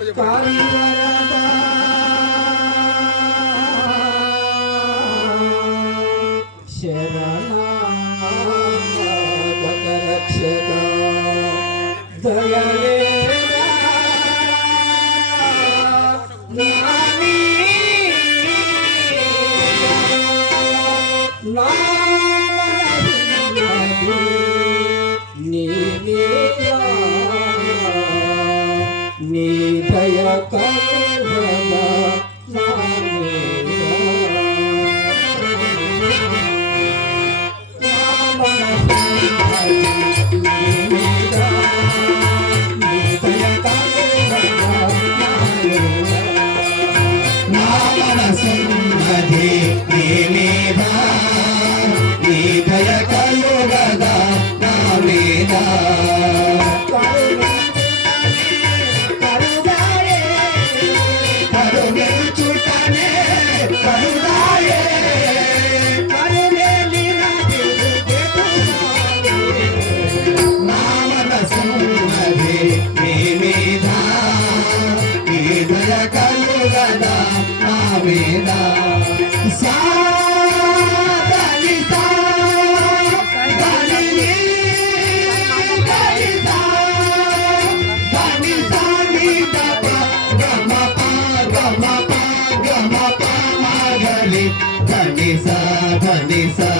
ਵਜੇ ਕਾਲੀ ਵਾਲਾ ਦਾ ਸ਼ਰਾ నా మీద. నీ దయ కలుగదా నా మీద ధని సా ధని సా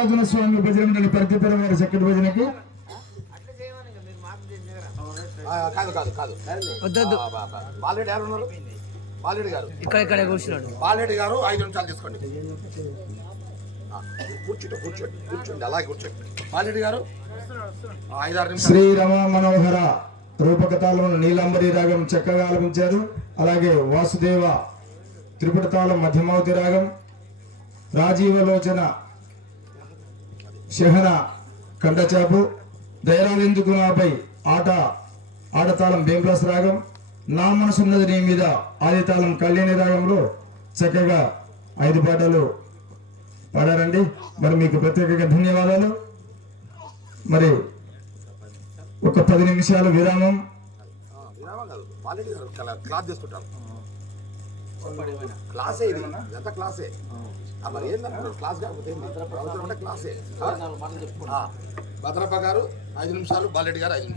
మల్లికార్జున స్వామి భజన మండలి పరిధిపర వారి చక్కటి భజనకి. కాదు. బాలరెడ్డి ఎవరు ఉన్నారు? బాలరెడ్డి గారు. ఇక్కడ ఇక్కడ కూర్చున్నాడు. బాలరెడ్డి గారు ఐదు నిమిషాలు తీసుకోండి. ఆ, కూర్చోండి కూర్చోండి కూర్చోండి అలాగే కూర్చోండి. బాలరెడ్డి గారు ఆ, ఐదారు నిమిషాలు. శ్రీ రమ మనోహర రూపకతాళం నీలాంబరి రాగం చక్కగా ఆలపించారు. అలాగే వాసుదేవ త్రిపుట తాళం మధ్యమావతి రాగం రాజీవలోచన శహన కండచాపు దయరాలెందుకు నాపై ఆట ఆడతాళం బేంప్లస్ రాగం నా మనసున్నది నీ మీద ఆదితాళం కళ్యాణి రాగంలో చక్కగా ఐదు పాటలు పాడారండి. మరి మీకు ప్రత్యేకంగా ధన్యవాదాలు. మరి ఒక పది నిమిషాలు విరామం ఆ, విరామం కాదు బాలరెడ్డి గారు క్లా- క్లాస్ ఇది. ఎంత క్లాసే. మరి ఏంటంటారు క్లాస్ కాకపోతే? ప్రవచనం అంటే క్లాసే. భద్రప్ప గారు ఐదు నిమిషాలు బాలరెడ్డి గారు ఐదు నిమిషాలు.